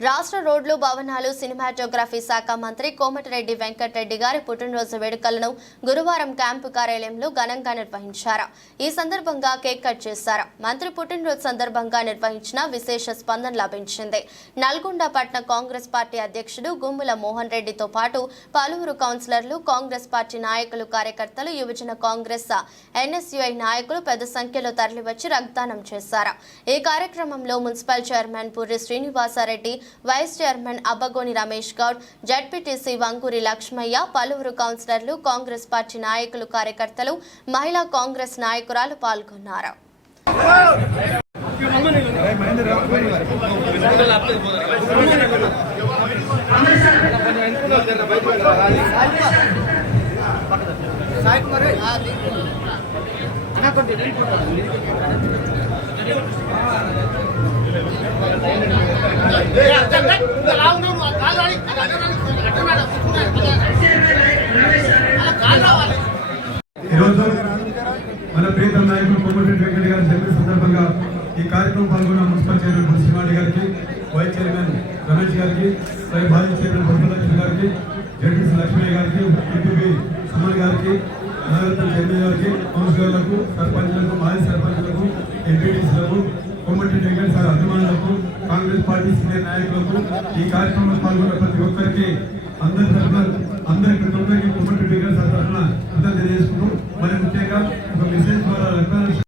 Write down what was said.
రాష్ట్ర రోడ్లు భవనాలు సినిమాటోగ్రఫీ శాఖ మంత్రి కోమటిరెడ్డి వెంకటరెడ్డి గారి పుట్టినరోజు వేడుకలను గురువారం క్యాంపు కార్యాలయంలో ఘనంగా నిర్వహించారు. ఈ సందర్భంగా కేక్ కట్ చేశారు. మంత్రి పుట్టినరోజు సందర్భంగా నిర్వహించిన విశేష స్పందన లభించింది. నల్గొండ పట్టణ కాంగ్రెస్ పార్టీ అధ్యక్షుడు గుమ్ముల మోహన్ రెడ్డితో పాటు పలువురు కౌన్సిలర్లు, కాంగ్రెస్ పార్టీ నాయకులు, కార్యకర్తలు, యువజన కాంగ్రెస్, ఎన్ఎస్యుఐ నాయకులు పెద్ద సంఖ్యలో తరలివచ్చి రక్తదానం చేశారు. ఈ కార్యక్రమంలో municipal chairman Puri Srinivasa Reddy, vice chairman Abbagoni Ramesh Goud, ZPTC Vanguri Lakshmaiah, పలువురు కౌన్సిలర్లు, కాంగ్రెస్ పార్టీ నాయకులు, కార్యకర్తలు, మహిళా కాంగ్రెస్ నాయకురాలు పాల్గొన్నారు. మన ప్రియతమ నాయకులు కోమటిరెడ్డి వెంకటరెడ్డి గారి జన్మదిన సందర్భంగా ఈ కార్యక్రమం పాల్గొన్న మున్సిపల్ చైర్మన్ శ్రీనివాసరెడ్డి గారికి, వైస్ చైర్మన్ రమేష్ గారికి, భారత చైర్మన్ పద్మలక్ష్మి గారికి, జడ్పీసీ లక్ష్మయ్య గారికి, ఎంపీపీ సుమన్ గారికి, నగరత్న చైర్మన్ గారికి, కౌన్సిలర్లకు, సర్పంచ్లకు, మాజీ సర్పంచ్లకు, ఎంపీటీసీలకు, కోమటిరెడ్డి వెంకటరెడ్డి సార్ అభిమానులకు, కాంగ్రెస్ పార్టీ సీనియర్ నాయకులకు, ఈ కార్యక్రమంలో పాల్గొన్న ప్రతి ఒక్కరికి అందరి ప్రతి ఒక్కరికి కోమటిరెడ్డి వెంకటరెడ్డి సార్ తరఫున కృతజ్ఞతలు తెలియజేసుకుంటూ, మరి ముఖ్యంగా ఒక మెసేజ్ ద్వారా రక్తదానం